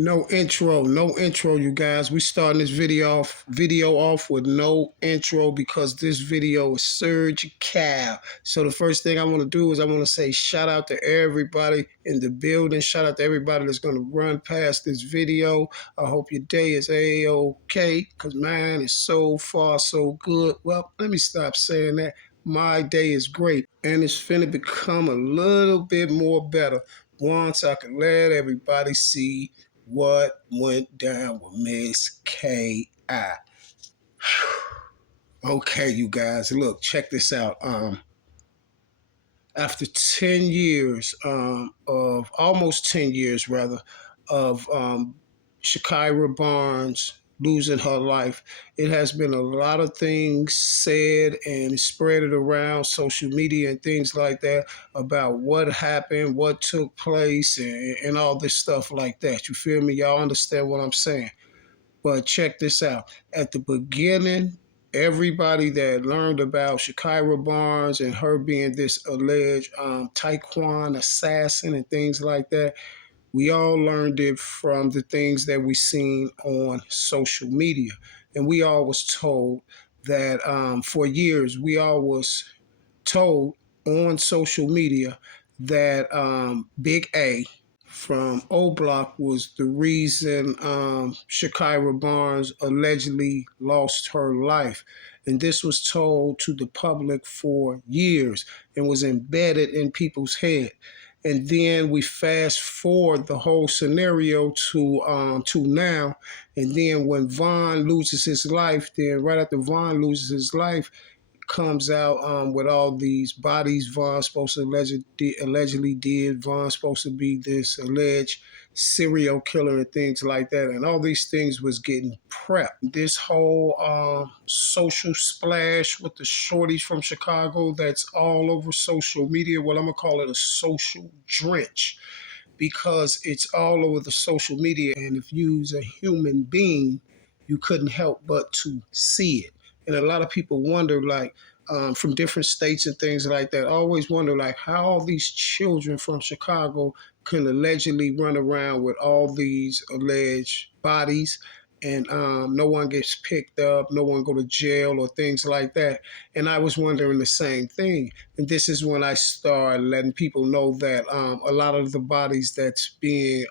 No intro, you guys. We starting this video off with no intro because this video is surgical. So the first thing I want to do is I want to say shout out to everybody in the building. Shout out to everybody that's going to run past this video. I hope your day is a-okay because mine is so far so good. Well, let me stop saying that. My day is great and it's finna become a little bit more better once I can let everybody see what went down with Miss K.I. Okay, you guys, look, check this out. After 10 years of almost 10 years rather of Gikira Barnes losing her life, it has been a lot of things said and spread it around social media and things like that about what happened, what took place, and all this stuff like that. You feel me? Y'all understand what I'm saying? But check this out. At the beginning, everybody that learned about Gikira Barnes and her being this alleged Taekwon assassin and things like that, we all learned it from the things that we seen on social media. And we all was told that for years, we all was told on social media that Big A from O Block was the reason Gikira Barnes allegedly lost her life. And this was told to the public for years and was embedded in people's head. And then we fast forward the whole scenario to now. And then when Von loses his life, then right after Von loses his life, comes out with all these bodies Von's supposed to allegedly did. Von's supposed to be this alleged serial killer and things like that. And all these things was getting prepped. This whole social splash with the shorties from Chicago that's all over social media. Well, I'm going to call it a social drench because it's all over the social media. And if you's a human being, you couldn't help but to see it. And a lot of people wonder, like, from different states and things like that, always wonder, like, how all these children from Chicago can allegedly run around with all these alleged bodies and no one gets picked up, no one go to jail or things like that. And I was wondering the same thing. And this is when I started letting people know that a lot of the bodies that's being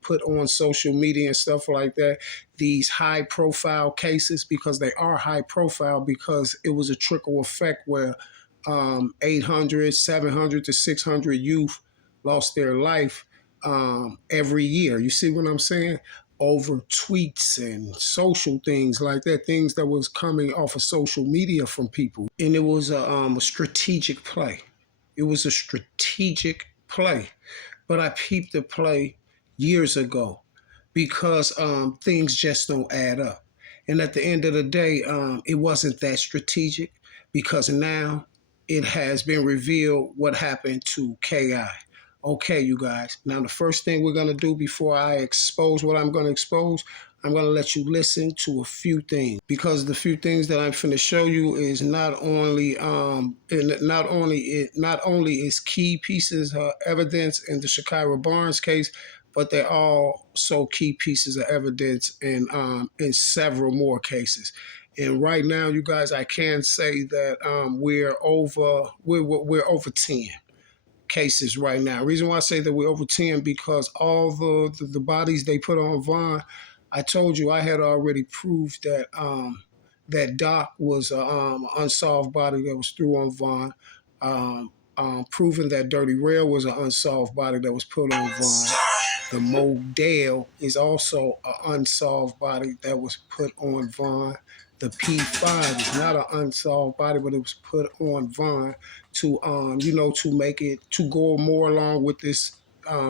put on social media and stuff like that, these high profile cases, because they are high profile, because it was a trickle effect where 800, 700 to 600 youth lost their life every year. You see what I'm saying? Over tweets and social things like that, things that was coming off of social media from people. And it was a strategic play. It was a strategic play. But I peeped the play years ago because things just don't add up. And at the end of the day, it wasn't that strategic because now it has been revealed what happened to K.I. Okay, you guys. Now, the first thing we're going to do before I expose what I'm going to expose, I'm going to let you listen to a few things, because the few things that I'm going to show you is not only is key pieces of evidence in the Gikira Barnes case, but they're also key pieces of evidence in several more cases. And right now, you guys, I can say that we're over 10 cases right now. Reason why I say that we're over 10, because all the bodies they put on Von, I told you I had already proved that that Doc was an unsolved body that was threw on Von. Proving that Dirty Rail was an unsolved body that was put on Von. The Modell is also an unsolved body that was put on Von. The P5 is not an unsolved body, but it was put on Von to, to make it, to go more along with this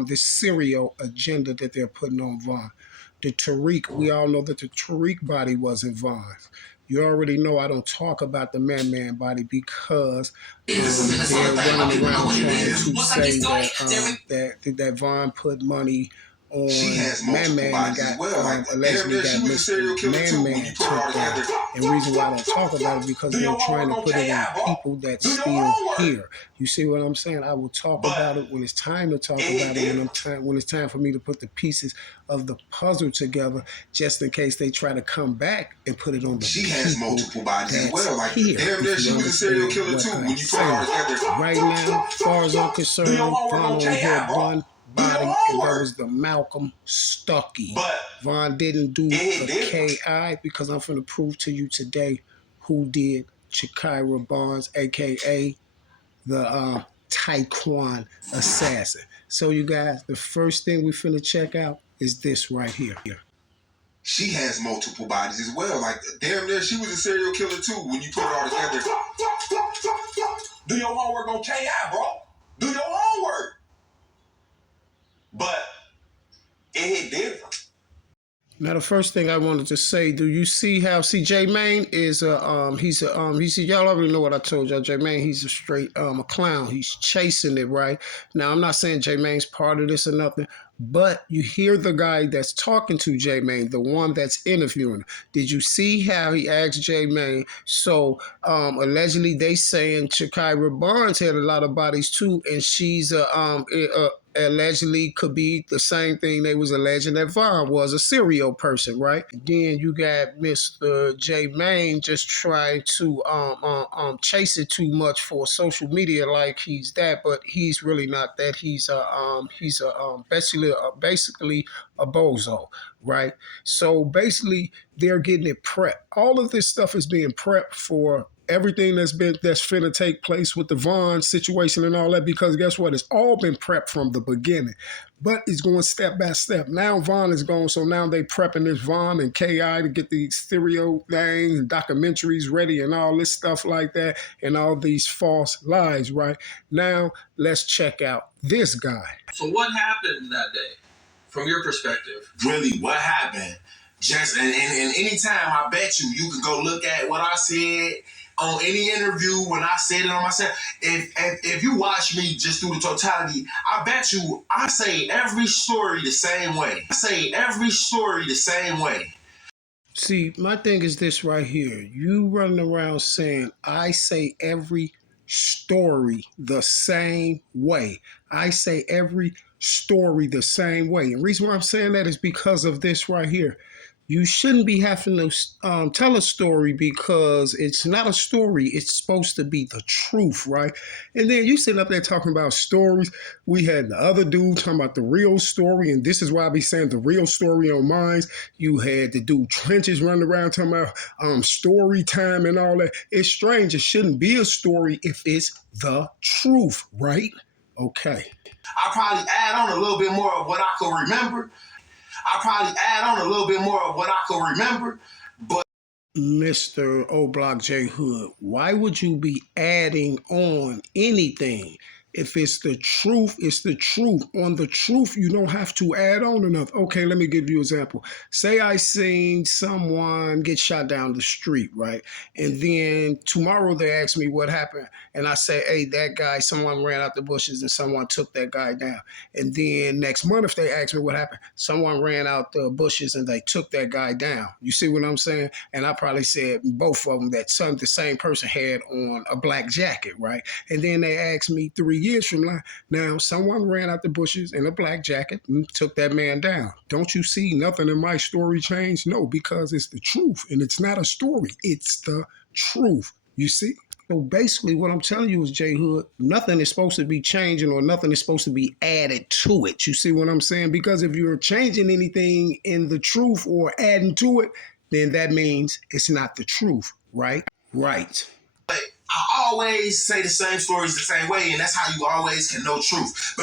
this serial agenda that they're putting on Von. The Tariq, we all know that the Tariq body wasn't Von's. You already know I don't talk about the Man body because they're running around trying to say that Von put money She on has Man multiple Man and bodies as got well. Like damn allegedly near, she got was a serial Mr. killer Man too. When Man you put it all took together. down. And the reason why I don't talk about it because Do they're your trying to homework on put it on KI, bro. people that's Do your still homework. here. You see what I'm saying? I will talk But about it when it's time to talk it about it. different. When it's time for me to put the pieces of the puzzle together, just in case they try to come back and put it on the She has people multiple bodies as that's well. Like here. damn near, If she you was a serial understand killer what too. I'm When you put it all saying. together. Right now, as far as I'm Do your concerned, homework Von on only KI, had bro. one Do your body, and that homework. was the Malcolm Stuckey. But Von didn't do it the different. KI because I'm going to prove to you today who did Gikira Barnes, aka the Taekwon assassin. So, you guys, the first thing we finna check out is this right here. She has multiple bodies as well. Like damn near, she was a serial killer too. When you put it all together. Do your homework on KI, bro. Do your homework. But it hit different. Now, the first thing I wanted to say, do you see how J Main is y'all already know what I told y'all. J Main, he's a straight a clown. He's chasing it, right? Now, I'm not saying J Main's part of this or nothing, but you hear the guy that's talking to J Main, the one that's interviewing him. Did you see how he asked J Main? So allegedly they saying Shakira Barnes had a lot of bodies too, and she's allegedly could be the same thing they was alleging that Vaughn was a serial person, right? Then you got Mr. J Main just trying to chase it too much for social media like he's that, but he's really not that. He's basically a bozo, right? So basically they're getting it prepped. All of this stuff is being prepped for everything that's finna take place with the Vaughn situation and all that, because guess what? It's all been prepped from the beginning. But it's going step by step. Now Vaughn is gone, so now they prepping this Vaughn and KI to get these stereo things and documentaries ready and all this stuff like that and all these false lies, right? Now let's check out this guy. So what happened that day, from your perspective? Really, what happened? Just and anytime, I bet you can go look at what I said on any interview when I said it on myself. If you watch me just through the totality, I bet you I say every story the same way. I say every story the same way. See, my thing is this right here. You running around saying, I say every story the same way. I say every story the same way. And the reason why I'm saying that is because of this right here. You shouldn't be having to tell a story because it's not a story. It's supposed to be the truth, right? And then you sitting up there talking about stories. We had the other dude talking about the real story, and this is why I be saying the real story on mine. You had the dude Trenches running around talking about story time and all that. It's strange. It shouldn't be a story if it's the truth, right? Okay. I probably add on a little bit more of what I could remember. But Mr. O Block J Hood, why would you be adding on anything? If it's the truth, it's the truth. On the truth, you don't have to add on enough. Okay, let me give you an example. Say I seen someone get shot down the street, right? And then tomorrow they ask me what happened. And I say, hey, that guy, someone ran out the bushes and someone took that guy down. And then next month, if they ask me what happened, someone ran out the bushes and they took that guy down. You see what I'm saying? And I probably said both of them that the same person had on a black jacket, right? And then they asked me 3 years from now, someone ran out the bushes in a black jacket and took that man down. Don't you see nothing in my story change? No, because it's the truth, and it's not a story. It's the truth. You see? So basically, what I'm telling you is, J Hood, nothing is supposed to be changing or nothing is supposed to be added to it. You see what I'm saying? Because if you're changing anything in the truth or adding to it, then that means it's not the truth, right? Right. I always say the same stories the same way, and that's how you always can know truth.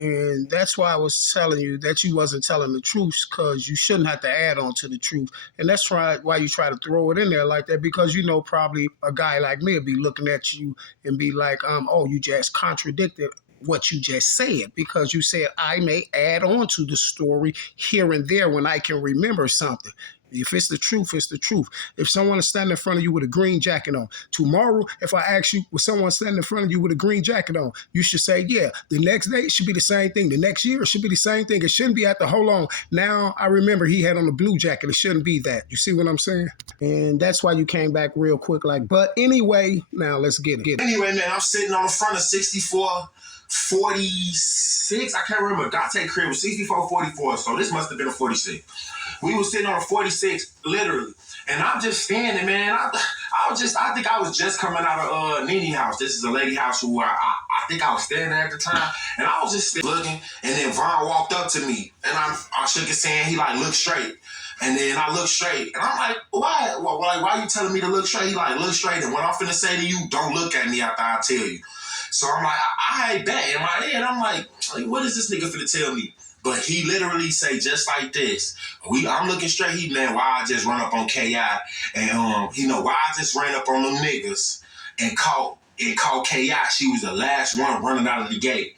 And that's why I was telling you that you wasn't telling the truth, because you shouldn't have to add on to the truth. And that's why you try to throw it in there like that, because you know probably a guy like me would be looking at you and be like, oh, you just contradicted what you just said, because you said I may add on to the story here and there when I can remember something. If it's the truth, it's the truth. If someone is standing in front of you with a green jacket on, tomorrow, if I ask you, was someone standing in front of you with a green jacket on, you should say, yeah. The next day, it should be the same thing. The next year, it should be the same thing. It shouldn't be at the, hold on. Now, I remember he had on a blue jacket. It shouldn't be that. You see what I'm saying? And that's why you came back real quick. Like, but anyway, now let's get it. Anyway, man, I'm sitting on the front of 6446. I can't remember. Dante crib was 6444, so this must have been a 46. We was sitting on a 46, literally. And I'm just standing, man. I think I was just coming out of Nene house. This is a lady house who I think I was standing there at the time. And I was just looking, and then Vaughn walked up to me, and I shook his hand. He like, look straight. And then I look straight, and I'm like, why? Why are you telling me to look straight? He like, look straight, and what I'm finna say to you, don't look at me after I tell you. So I'm like, I bet in my head, I'm like, what is this nigga finna tell me? But he literally say just like this. I'm looking straight. He, man, why I just run up on KI and why I just ran up on them niggas and caught KI. She was the last one running out of the gate.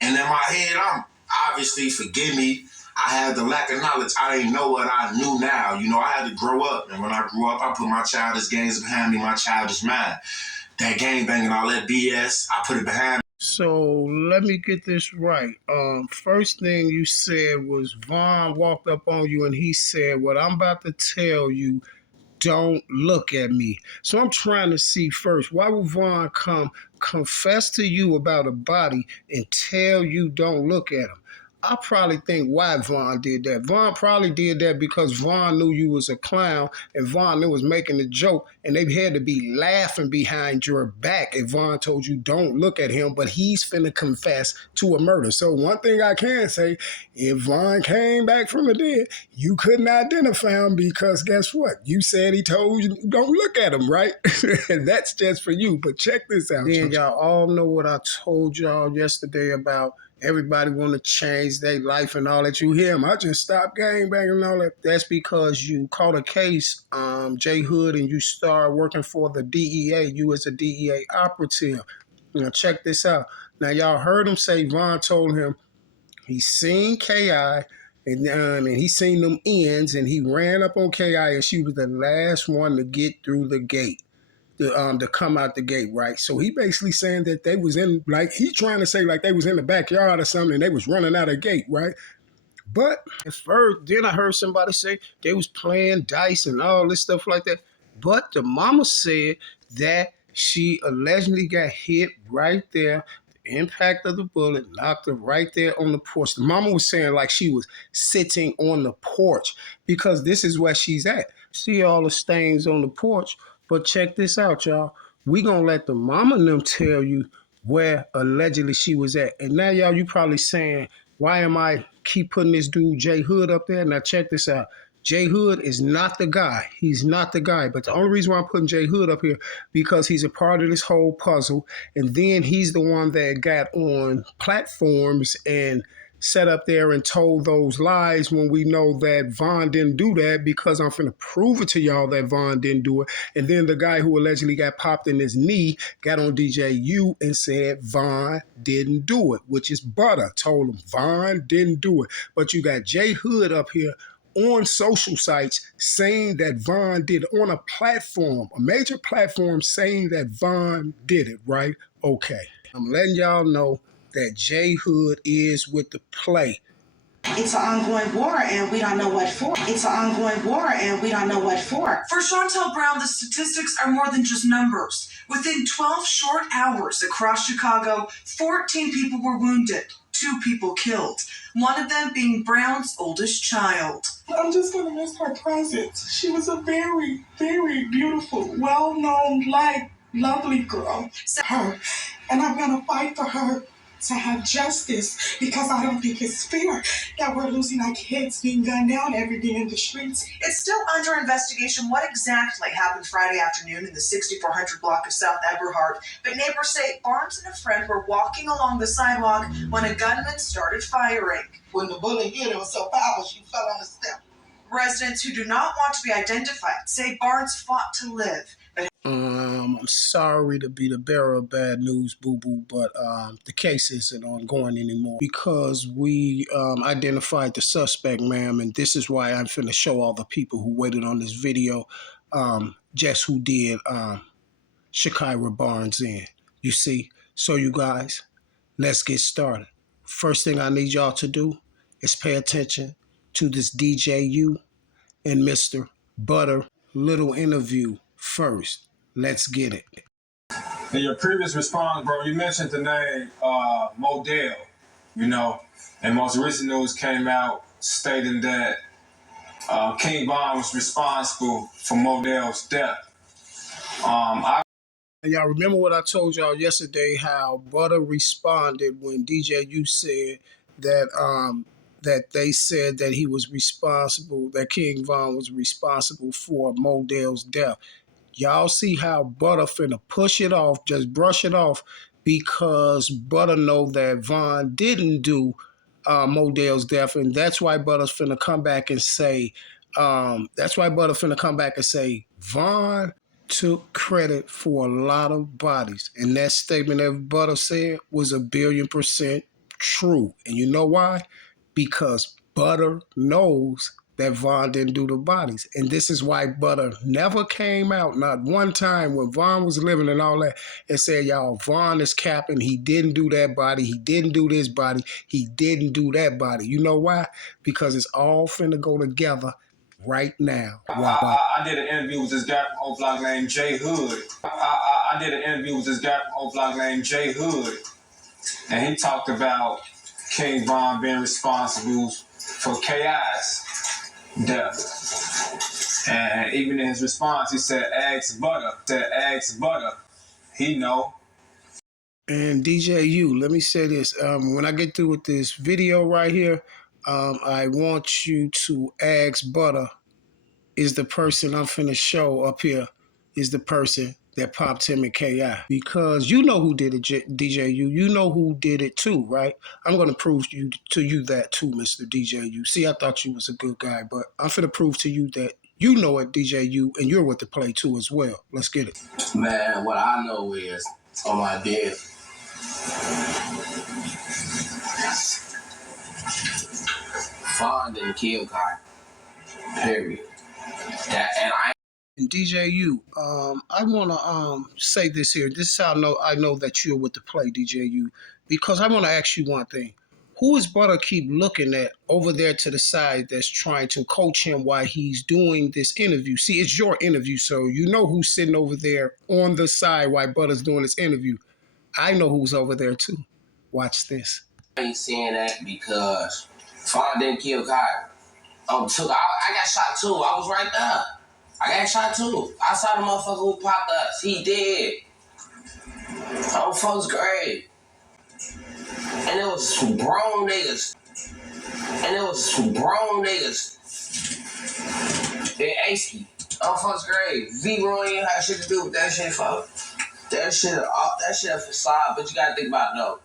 And in my head, I'm obviously, forgive me, I had the lack of knowledge. I didn't know what I knew now. I had to grow up. And when I grew up, I put my childish games behind me, my childish mind. That gang banging, all that BS, I put it behind me. So let me get this right. First thing you said was Vaughn walked up on you and he said, what I'm about to tell you, don't look at me. So I'm trying to see first, why would Vaughn confess to you about a body and tell you don't look at him? I probably think why Vaughn did that. Vaughn probably did that because Vaughn knew you was a clown and Vaughn knew was making a joke and they had to be laughing behind your back if Vaughn told you don't look at him, but he's finna confess to a murder. So one thing I can say, if Vaughn came back from the dead, you couldn't identify him because guess what? You said he told you don't look at him, right? And that's just for you, but check this out. Then y'all all know what I told y'all yesterday about everybody want to change their life and all that. You hear him, I just stopped gangbanging and all that. That's because you caught a case, J Hood, and you started working for the DEA. You was a DEA operative. Now check this out. Now y'all heard him say Vaughn told him he seen KI and he seen them ends and he ran up on KI and she was the last one to get through the gate. To come out the gate, right? So he basically saying that they was in, like, he trying to say like they was in the backyard or something and they was running out of the gate, right? But at first, then I heard somebody say they was playing dice and all this stuff like that. But the mama said that she allegedly got hit right there. The impact of the bullet knocked her right there on the porch. The mama was saying like she was sitting on the porch because this is where she's at. See all the stains on the porch. But check this out, y'all. We gonna let the mama and them tell you where allegedly she was at. And now, y'all, you probably saying, why am I keep putting this dude J Hood up there? Now check this out. J Hood is not the guy. He's not the guy. But the only reason why I'm putting J Hood up here because he's a part of this whole puzzle. And then he's the one that got on platforms and sat up there and told those lies when we know that Vaughn didn't do that because I'm finna prove it to y'all that Vaughn didn't do it. And then the guy who allegedly got popped in his knee got on DJU and said Vaughn didn't do it, which is Butter told him Vaughn didn't do it. But you got J Hood up here on social sites saying that Vaughn did it on a platform, a major platform saying that Vaughn did it, right? Okay. I'm letting y'all know that J Hood is with the play. It's an ongoing war and we don't know what for. It's an ongoing war and we don't know what for. For Chantel Brown, the statistics are more than just numbers. Within 12 short hours across Chicago, 14 people were wounded, 2 people killed, one of them being Brown's oldest child. I'm just going to miss her presence. She was a very, very beautiful, well-known, lovely girl. Her. And I'm going to fight for her to have justice because I don't think it's fair that we're losing our kids being gunned down every day in the streets. It's still under investigation what exactly happened Friday afternoon in the 6400 block of South Eberhard, but neighbors say Barnes and a friend were walking along the sidewalk when a gunman started firing. When the bullet hit her, it was so powerful she fell on the step. Residents who do not want to be identified say Barnes fought to live. I'm sorry to be the bearer of bad news, boo-boo, but the case isn't ongoing anymore because we identified the suspect, ma'am, and this is why I'm finna show all the people who waited on this video just who did Shakira Barnes in. You see? So you guys, let's get started. First thing I need y'all to do is pay attention to this DJU and Mr. Butter little interview first. Let's get it. In your previous response, bro, you mentioned the name Modell, you know, and most recent news came out stating that King Von was responsible for Modell's death. And y'all remember what I told y'all yesterday? How Butter responded when DJU said that they said that he was responsible, that King Von was responsible for Modell's death. Y'all see how Butter finna push it off, just brush it off, because Butter know that Von didn't do Modell's death, and that's why Butter's finna come back and say, Von took credit for a lot of bodies, and that statement that Butter said was 1,000,000,000% true. And you know why? Because Butter knows that Von didn't do the bodies. And this is why Butter never came out, not one time when Von was living and all that, and said, y'all, Von is capping. He didn't do that body. He didn't do this body. He didn't do that body. You know why? Because it's all finna go together right now. Wow. I did an interview with this guy from O Block named Jay Hood. I did an interview with this guy from O Block named Jay Hood. And he talked about King Von being responsible for KI's death. And even in his response, he said, ask Butter. He know. And DJU, let me say this. When I get through with this video right here, I want you to ask Butter, is the person I'm finna show up here, is the person that popped him in KI. Because you know who did it, DJU. You know who did it too, right? I'm going to prove to you that too, Mr. DJU. See, I thought you was a good guy, but I'm finna prove to you that you know it, DJU, and you're with the play too as well. Let's get it. Man, what I know is on my bed. Von didn't kill Kai. Period. And DJU, I want to say this here. This is how I know that you're with the play, DJU, because I want to ask you one thing. Who is Butter keep looking at over there to the side that's trying to coach him while he's doing this interview? See, it's your interview, so you know who's sitting over there on the side while Butter's doing this interview. I know who's over there too. Watch this. I ain't saying that because Von didn't kill Kai. I got shot too. I was right there. I got shot too. I saw the motherfucker who popped us. He did. I was first grade. And it was some grown niggas. In AC. I'm first grade. V-Roy ain't had shit to do with that shit, folks. That shit a facade, but you gotta think about it though.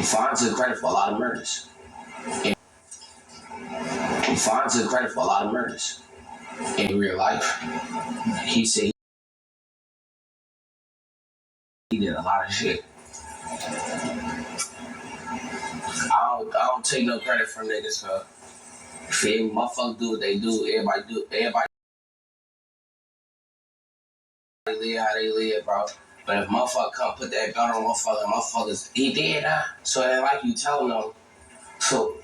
Von took credit for a lot of murders. In real life. He said he did a lot of shit. I don't take no credit from niggas, so if motherfuckers do what they do, everybody live how they live, bro. But if motherfucker come put that gun on motherfuckers, he dead now. So it ain't like you telling them. So,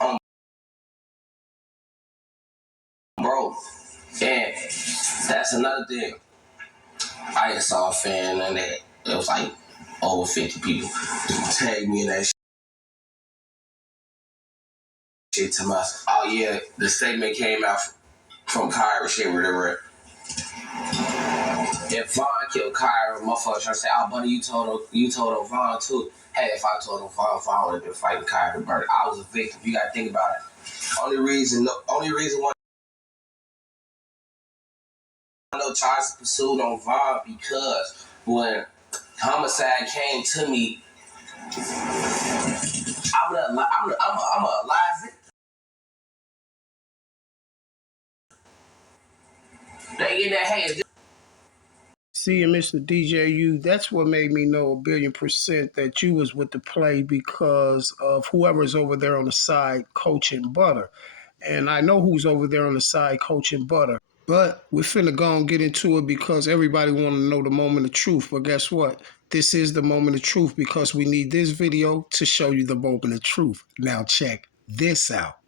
bro, and that's another thing. I just saw a fan and it was like over 50 people tag me in that shit to myself. Oh yeah, the statement came out from Kyra shit, whatever. If Von killed Kyra, motherfucker trying to say, "Oh, buddy, you told her Von too." Hey, if I told him Von would have been fighting Kyra to murder. I was a victim. You gotta think about it. Only reason why no charges pursued on Von because when homicide came to me, I'm a live victim. They get that hand. See, and Mr. DJU, that's what made me know 1,000,000,000% that you was with the play because of whoever's over there on the side coaching Butter. And I know who's over there on the side coaching Butter. But we're finna go and get into it because everybody want to know the moment of truth. But guess what? This is the moment of truth because we need this video to show you the moment of truth. Now check this out.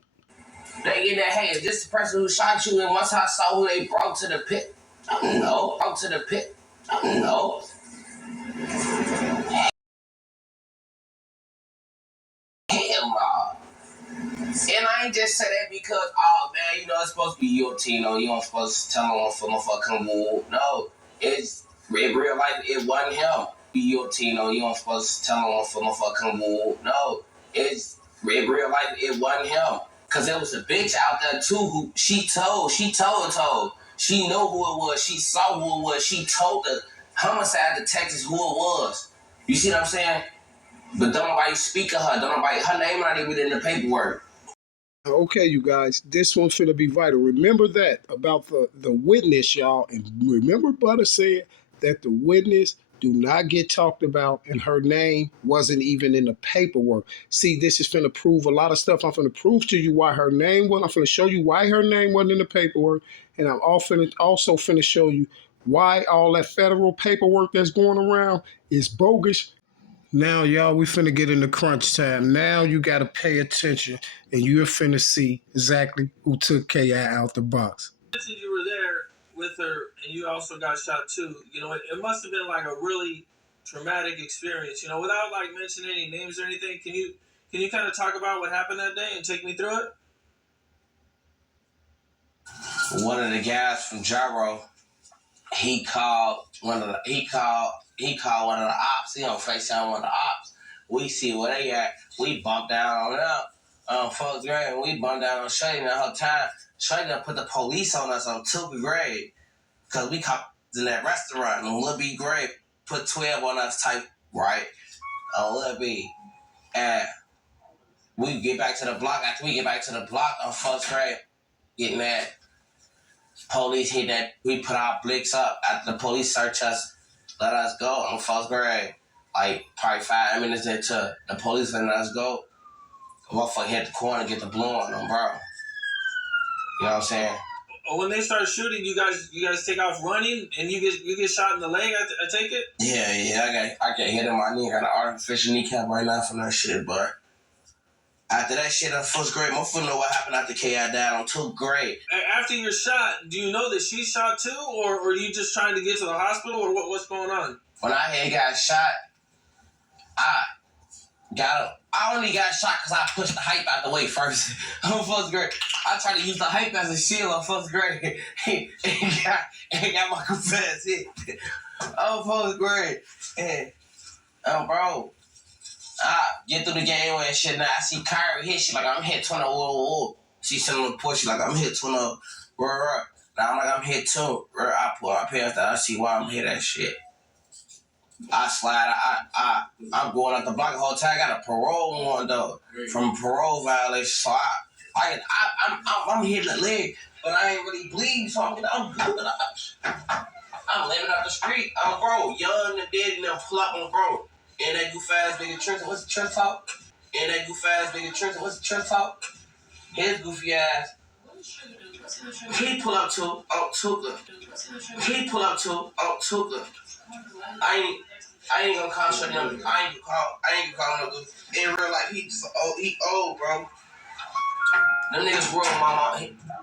They get that hand. This the person who shot you, and once I saw who they brought to the pit, I don't know. Brought to the pit, I don't know. Hell no. And I ain't just say that because, oh man, you know, it's supposed to be your team. You don't supposed to tell them for motherfucking wool. No, it's in real life, it wasn't him. Be your team. You don't supposed to tell them for motherfucking wool. No, it's in real life, it wasn't him. Cause there was a bitch out there too who she told. She knew who it was. She saw who it was. She told the homicide detectives who it was. You see what I'm saying? But don't nobody speak of her. Her name not even in the paperwork. Okay, you guys, this one's finna be vital. Remember that about the witness, y'all. And remember Butter said that the witness do not get talked about and her name wasn't even in the paperwork. See, this is finna prove a lot of stuff. I'm finna prove to you why her name wasn't. I'm finna show you why her name wasn't in the paperwork. And I'm also finna show you why all that federal paperwork that's going around is bogus. Now, y'all, we finna get into crunch time. Now you gotta pay attention, and you're finna see exactly who took Ki out the box. Since you were there with her, and you also got shot too, you know, it must have been like a really traumatic experience. You know, without like mentioning any names or anything, can you kind of talk about what happened that day and take me through it? One of the guys from Gyro, he called one of the ops. He on FaceTime one of the ops. We see where they at. We bump down on them. Folks grade. We bump down on Shady the whole time. Shady done put the police on us on 2B grade. Cause we caught in that restaurant on Lil B grade. Put 12 on us type, right? On Lil B. And we get back to the block. After we get back to the block on first grade, getting that. Police hit that. We put our blicks up. After the police search us, let us go on first grade. Like probably 5 minutes into the police letting us go, a motherfucker hit the corner and get the blue on them, bro. You know what I'm saying? When they start shooting, you guys take off running, and you get shot in the leg. I take it. Yeah. I got hit in my knee. I got an artificial kneecap right now from that shit, but. After that shit in first grade, my foot know what happened after Ki died on 2nd grade. After you're shot, do you know that she's shot too, or are you just trying to get to the hospital, or what's going on? When I had got shot, I only got shot because I pushed the hype out the way first. On first grade, I tried to use the hype as a shield on first grade. and got my confess hit. On first grade. And, bro. Get through the game and shit. Now I see Kyrie hit. She like, I'm hit 20. She sitting on the push. She like, I'm hit 20. Now I'm like, I'm hit too. I pull my pants down. I see why I'm hit that shit. I slide. I'm going out the block the whole time. I got a parole warrant though from parole violation. So I'm hitting the leg, but I ain't really bleeding. So I'm living out the street. I'm bro, young and dead, and then pull up on bro. And that goof ass nigga Trenton, what's the Trent talk? His goofy ass. He pull up to Tuka. I ain't gonna call shut him. I ain't gonna call him no goof. In real life, he old, bro. Them niggas grew up my mama.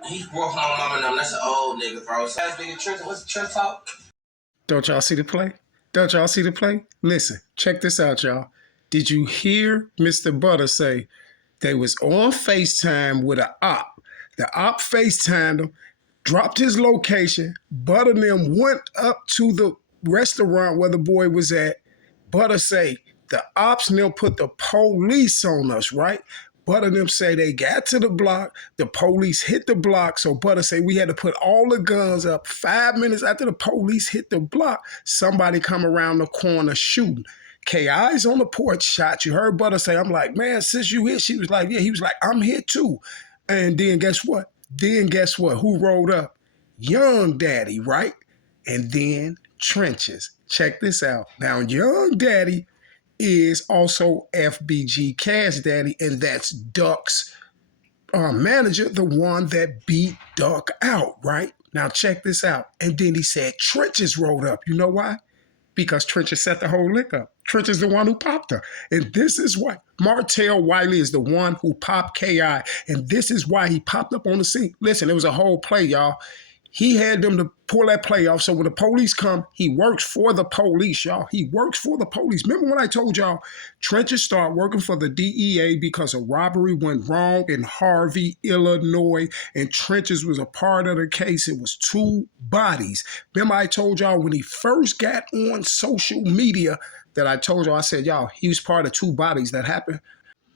He grew up my mama and them. That's an old nigga, bro. So ass nigga Trenton, what's the Trent talk? Don't y'all see the play? Listen, check this out, y'all. Did you hear Mr. Butter say they was on FaceTime with an op? The op FaceTimed him, dropped his location. Butter and them went up to the restaurant where the boy was at. Butter say the ops and them put the police on us, right? Butter and them say they got to the block. The police hit the block. So Butter say we had to put all the guns up. 5 minutes after the police hit the block, somebody come around the corner shooting. K.I.'s on the porch shot. You heard Butter say, I'm like, man, since you hit, she was like, yeah. He was like, I'm here too. And then guess what? Who rolled up? Young Daddy, right? And then Trenches. Check this out. Now, Young Daddy is also FBG Cash Daddy, and that's Duck's manager, the one that beat Duck out, right? Now, check this out. And then he said Trenches rolled up. You know why? Because Trenches set the whole lick up. Trench is the one who popped her. And this is why Martell Wiley is the one who popped KI. And this is why he popped up on the scene. Listen, it was a whole play, y'all. He had them to pull that play off. So when the police come, he works for the police, y'all. He works for the police. Remember when I told y'all Trenches started working for the DEA because a robbery went wrong in Harvey, Illinois, and Trenches was a part of the case. It was 2 bodies. Remember I told y'all when he first got on social media that I told y'all, I said, y'all, he was part of 2 bodies that happened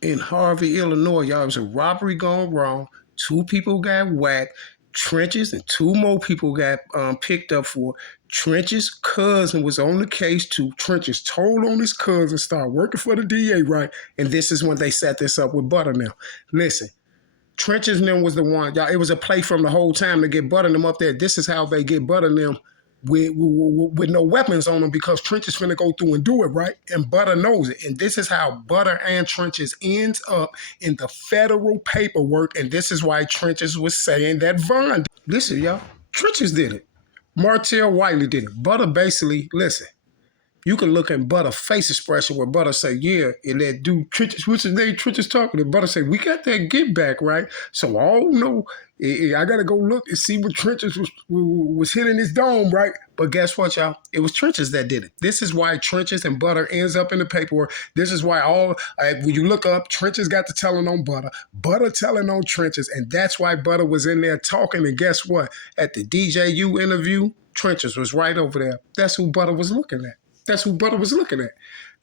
in Harvey, Illinois. Y'all, it was a robbery gone wrong. 2 people got whacked. Trenches and 2 more people got picked up for. Trenches' cousin was on the case too. Trenches told on his cousin, started working for the DA, right? And this is when they set this up with Butter now. Listen, Trenches and them was the one, y'all, it was a play from the whole time to get Butter them up there. This is how they get Butter them with no weapons on them because Trenches finna go through and do it, right? And Butter knows it. And this is how Butter and Trenches ends up in the federal paperwork. And this is why Trenches was saying that Von. Listen, y'all, Trenches did it. Martell Wiley did it. Butter basically, listen, you can look at Butter face expression where Butter say, yeah, and that dude, Trenches, what's his name? Trenches talking. And Butter say, we got that get back, right? So I don't know. I got to go look and see what Trenches was hitting his dome, right? But guess what, y'all? It was Trenches that did it. This is why Trenches and Butter ends up in the paperwork. This is why when you look up, Trenches got the telling on Butter, Butter telling on Trenches, and that's why Butter was in there talking. And guess what? At the DJU interview, Trenches was right over there. That's who Butter was looking at. That's who Butter was looking at.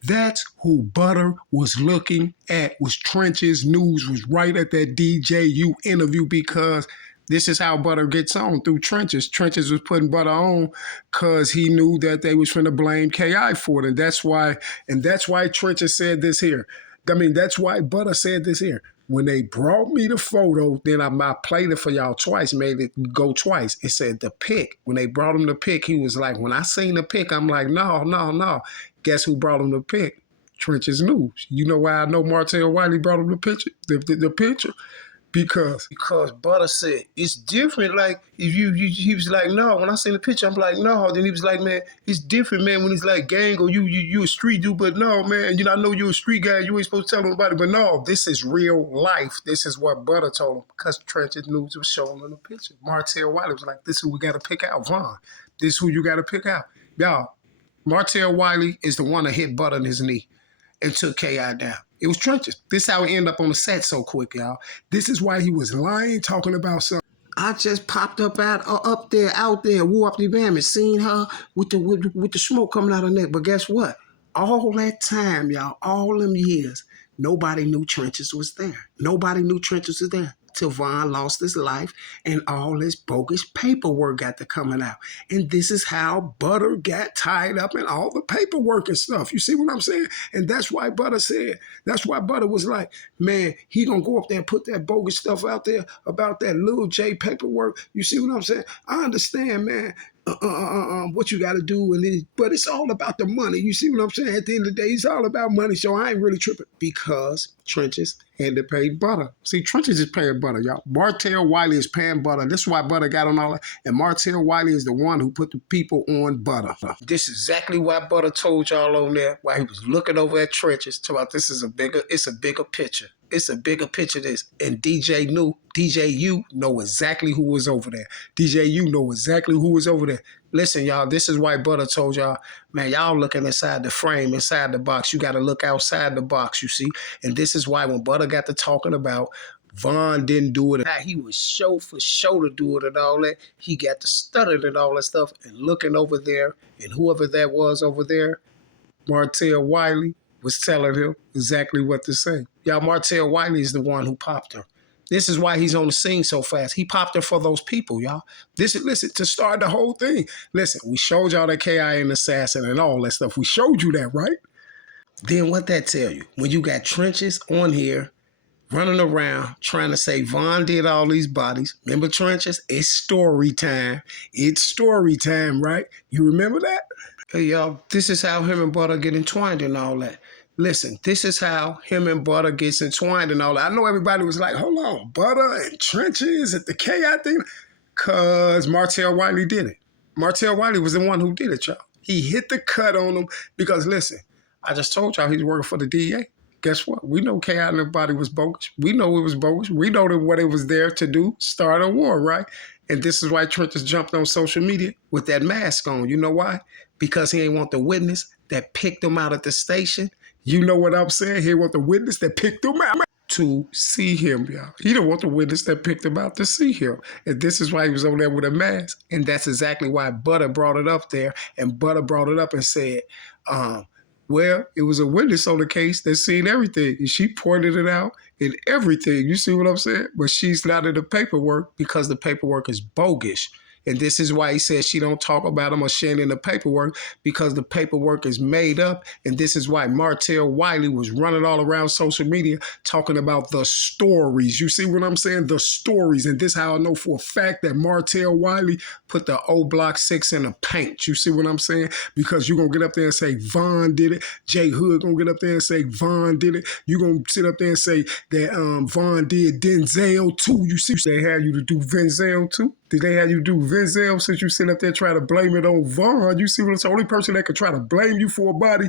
That's who Butter was looking at, was Trenches. News was right at that DJU interview because this is how Butter gets on through Trenches. Trenches was putting Butter on because he knew that they was finna blame KI for it. And that's why Trenches said this here. I mean, that's why Butter said this here. When they brought me the photo, then I played it for y'all twice, made it go twice. It said the pic. When they brought him the pic, he was like, when I seen the pic, I'm like, no. Guess who brought him the pic? Trenches News. You know why I know Martell Wiley brought him the picture? The picture? Because Butter said it's different. Like if he was like, no. When I seen the picture, I'm like, no. Then he was like, man, it's different, man. When he's like gang or you a street dude, but no, man. You know, I know you're a street guy. You ain't supposed to tell nobody, but no, this is real life. This is what Butter told him because Trenches News was showing in the picture. Martell Wiley was like, this is who we got to pick out, Von. This is who you got to pick out, y'all. Martell Wiley is the one that hit Butter in his knee and took KI down. It was Trenches. This is how he ended up on the set so quick, y'all. This is why he was lying, talking about something. I just popped up out there, woo up the bam, and seen her with the smoke coming out of her neck. But guess what? All that time, y'all, all them years, nobody knew Trenches was there. Nobody knew Trenches was there till Von lost his life and all this bogus paperwork got to coming out. And this is how Butter got tied up in all the paperwork and stuff. You see what I'm saying? And that's why Butter was like, man, he gonna go up there and put that bogus stuff out there about that Lil J paperwork. You see what I'm saying? I understand, man. What you got to do, but it's all about the money. You see what I'm saying? At the end of the day, it's all about money. So I ain't really tripping because Trenches had to pay Butter. See, Trenches is paying Butter, y'all. Martell Wiley is paying Butter. This is why Butter got on all that. And Martell Wiley is the one who put the people on Butter. This is exactly why Butter told y'all on there, why he was looking over at Trenches, talking about it's a bigger picture. It's a bigger picture this. And DJU know exactly who was over there. DJU know exactly who was over there. Listen, y'all, this is why Butter told y'all, man, y'all looking inside the frame, inside the box. You got to look outside the box, you see? And this is why when Butter got to talking about Von didn't do it, he was show for show to do it and all that. He got to stutter and all that stuff and looking over there, and whoever that was over there, Martell Wiley, was telling him exactly what to say. Y'all, Martell Wiley is the one who popped her. This is why he's on the scene so fast. He popped her for those people, y'all. Listen, to start the whole thing. Listen, we showed y'all that KI and Assassin and all that stuff. We showed you that, right? Then what that tell you? When you got Trenches on here running around trying to say Von did all these bodies. Remember Trenches? It's story time. It's story time, right? You remember that? Hey, y'all, this is how him and Butter get entwined and all that. Listen, this is how him and Butter gets entwined and all that. I know everybody was like, hold on, Butter and Trenches at the KI thing? Because Martell Wiley did it. Martell Wiley was the one who did it, y'all. He hit the cut on him because, listen, I just told y'all he's working for the DA. Guess what? We know KI and everybody was bogus. We know it was bogus. We know that what it was there to do, start a war, right? And this is why Trenches jumped on social media with that mask on. You know why? Because he ain't want the witness that picked him out at the station. You know what I'm saying? He ain't want the witness that picked him out to see him, y'all. He didn't want the witness that picked him out to see him. And this is why he was over there with a mask. And that's exactly why Butter brought it up there. And Butter brought it up and said, well, it was a witness on the case that seen everything. And she pointed it out in everything. You see what I'm saying? But she's not in the paperwork because the paperwork is bogus. And this is why he says she don't talk about him or she ain't in the paperwork because the paperwork is made up. And this is why Martell Wiley was running all around social media talking about the stories. You see what I'm saying? The stories. And this is how I know for a fact that Martell Wiley put the O Block 6 in the paint. You see what I'm saying? Because you're going to get up there and say Von did it. Jay Hood going to get up there and say Von did it. You're going to sit up there and say that Von did Denzel too. You see, they had you to do Denzel too. Did they have you do Denzel since you sit up there trying to blame it on Von? You see what I'm saying? The only person that could try to blame you for a body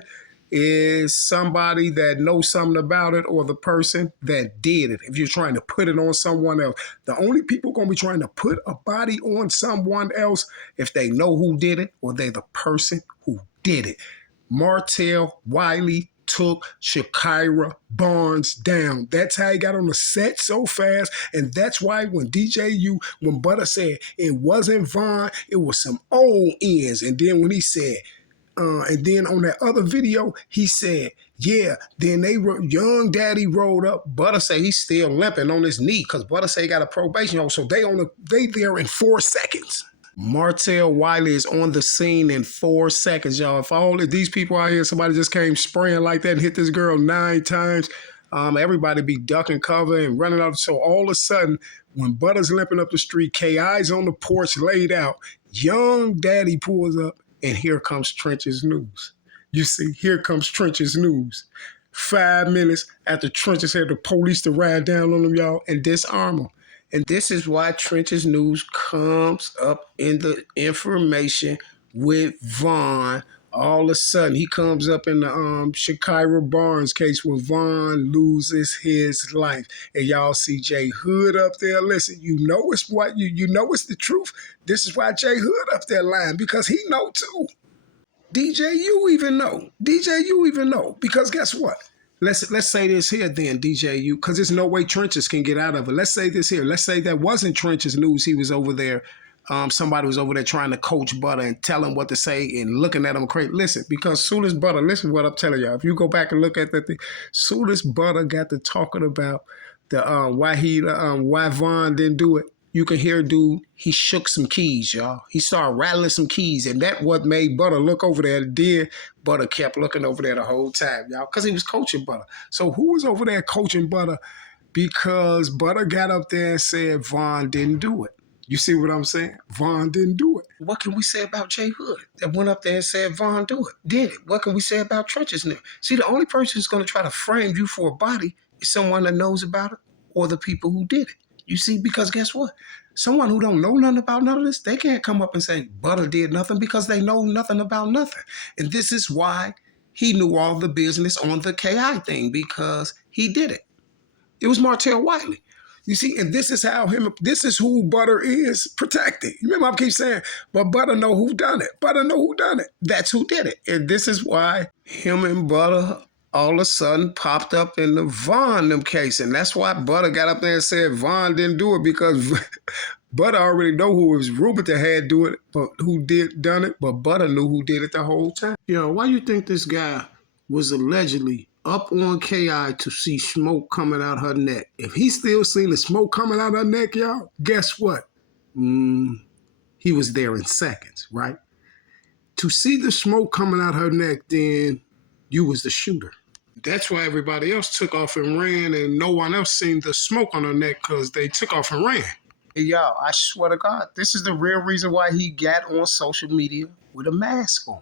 is somebody that knows something about it or the person that did it. If you're trying to put it on someone else, the only people going to be trying to put a body on someone else if they know who did it or they're the person who did it. Martell Wiley took Gikira Barnes down. That's how he got on the set so fast. And that's why when when Butter said it wasn't Von, it was some old ends. And then when he said, and then on that other video, he said, yeah, then young daddy rolled up. Butter say he's still limping on his knee because Butter say he got a probation. So they there in 4 seconds. Martell Wiley is on the scene in 4 seconds, y'all. If all of these people out here, somebody just came spraying like that and hit this girl 9 times, everybody be ducking cover and running out. So all of a sudden, when Butter's limping up the street, KI's on the porch laid out, young daddy pulls up, and here comes Trenches News. You see, here comes Trenches News. 5 minutes after Trenches had the police to ride down on them, y'all, and disarm them. And this is why Trenches News comes up in the information with Von. All of a sudden, he comes up in the Gikira Barnes case where Von loses his life. And y'all see Jay Hood up there. Listen, you know it's what you know it's the truth. This is why Jay Hood up there lying, because he know too. DJ, you even know. DJ, you even know. Because guess what? Let's say this here then, DJU, because there's no way Trenches can get out of it. Let's say this here. Let's say that wasn't Trenches News. He was over there. Somebody was over there trying to coach Butter and tell him what to say and looking at him crazy. Listen, because soon as Butter, listen to what I'm telling y'all. If you go back and look at that thing, soon as Butter got to talking about the why Von didn't do it, you can hear dude, he shook some keys, y'all. He started rattling some keys, and that what made Butter look over there. It did. Butter kept looking over there the whole time, y'all, because he was coaching Butter. So who was over there coaching Butter? Because Butter got up there and said Von didn't do it. You see what I'm saying? Von didn't do it. What can we say about Jay Hood that went up there and said Von did it? What can we say about Trenches now? See, the only person who's going to try to frame you for a body is someone that knows about it or the people who did it. You see, because guess what? Someone who don't know nothing about none of this, they can't come up and say Butter did nothing because they know nothing about nothing. And this is why he knew all the business on the KI thing, because he did it. It was Martell Wiley. You see, and this is who Butter is protecting. You remember I keep saying, but Butter know who done it. Butter know who done it. That's who did it. And this is why him and Butter all of a sudden popped up in the Von them case. And that's why Butter got up there and said Von didn't do it, because Butter already know who it was. Rubita had do it, but who done it, but Butter knew who did it the whole time. Yo, why you think this guy was allegedly up on KI to see smoke coming out her neck? If he still seen the smoke coming out her neck, y'all, guess what? He was there in seconds, right? To see the smoke coming out her neck, then you was the shooter. That's why everybody else took off and ran, and no one else seen the smoke on her neck because they took off and ran. Hey, y'all, I swear to God, this is the real reason why he got on social media with a mask on.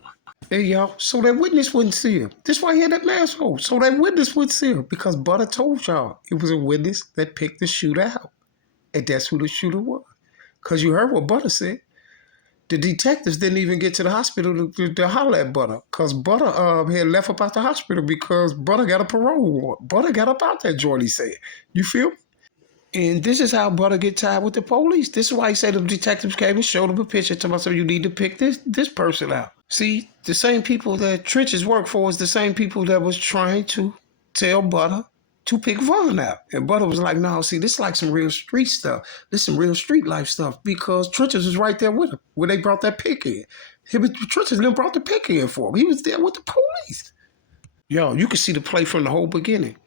Hey, y'all, so that witness wouldn't see him. That's why he had that mask on, so that witness would see him, because Butter told y'all it was a witness that picked the shooter out. And that's who the shooter was. Because you heard what Butter said. The detectives didn't even get to the hospital to holler at Butter, because Butter had left up out the hospital because Butter got a parole warrant. Butter got up out that joint, he said. You feel me? And this is how Butter get tied with the police. This is why he said the detectives came and showed him a picture to myself. You need to pick this person out. See, the same people that Trenches work for is the same people that was trying to tell Butter to pick Vaughn out. And Butter was like, no, see, this is like some real street stuff. This is some real street life stuff, because Trenches was right there with him when they brought that pick in. Trenches then brought the pick in for him. He was there with the police. Yo, you can see the play from the whole beginning.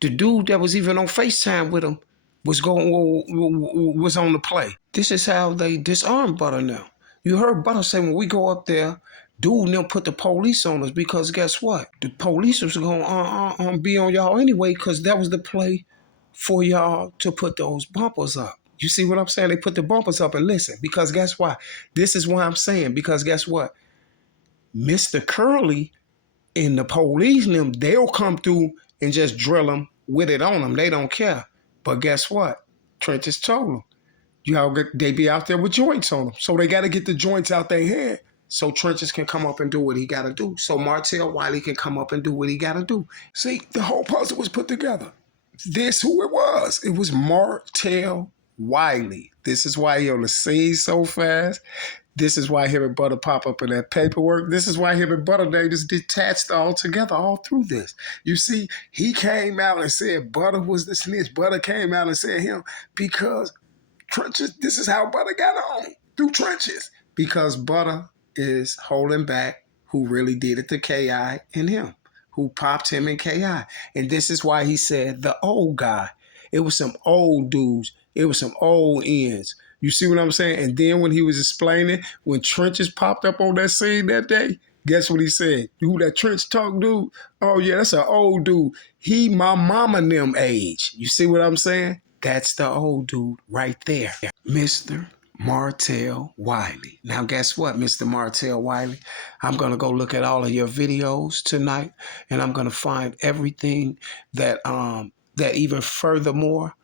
The dude that was even on FaceTime with him was on the play. This is how they disarm Butter now. You heard Butter say when we go up there, dude and them put the police on us, because guess what? The police was going to be on y'all anyway, because that was the play for y'all to put those bumpers up. You see what I'm saying? They put the bumpers up, and listen, because guess what? This is why I'm saying, because guess what? Mr. Curly and the police and them, they'll come through and just drill them with it on them. They don't care. But guess what? Trenches told them, y'all, they be out there with joints on them. So they got to get the joints out their head so Trenches can come up and do what he got to do. So Martell Wiley can come up and do what he got to do. See, the whole puzzle was put together. This who it was. It was Martell Wiley. This is why he on the scene so fast. This is why him and Butter pop up in that paperwork. This is why him and Butter, they just detached all together all through this. You see, he came out and said Butter was the snitch. Butter came out and said him, because Trenches, this is how Butter got on, through Trenches. Because Butter is holding back who really did it to K.I. and him, who popped him and K.I. And this is why he said the old guy. It was some old dudes. It was some old ends. You see what I'm saying? And then when he was explaining, when Trenches popped up on that scene that day, guess what he said? Who that Trench talk dude? Oh yeah, that's an old dude. He my mama and them age. You see what I'm saying? That's the old dude right there. Mr. Martell Wiley. Now guess what, Mr. Martell Wiley? I'm going to go look at all of your videos tonight, and I'm going to find everything that that even furthermore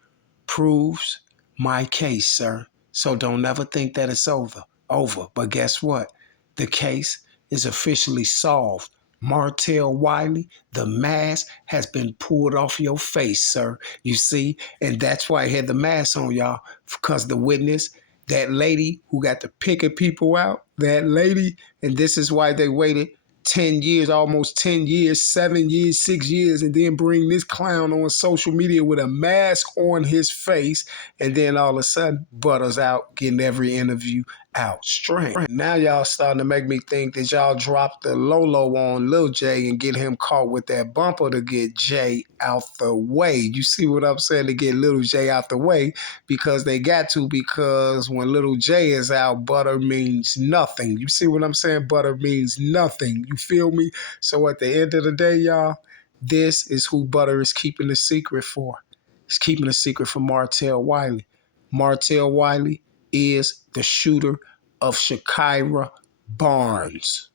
proves my case, sir. So don't ever think that it's over. But guess what? The case is officially solved. Martell Wiley, the mask has been pulled off your face, sir. You see? And that's why I had the mask on, y'all. Because the witness, that lady who got to picking people out, that lady, and this is why they waited 10 years, almost 10 years, 7 years, 6 years, and then bring this clown on social media with a mask on his face, and then all of a sudden, Butter's out getting every interview out. Strange. Now y'all starting to make me think that y'all dropped the Lolo on Lil J and get him caught with that bumper to get Jay out the way. You see what I'm saying? To get Little J out the way, because they got to, because when Little J is out, Butter means nothing. You see what I'm saying? Butter means nothing. You feel me? So at the end of the day, y'all, this is who Butter is keeping the secret for. He's keeping a secret from Martell Wiley. Martell Wiley is the shooter of Shakira Barnes.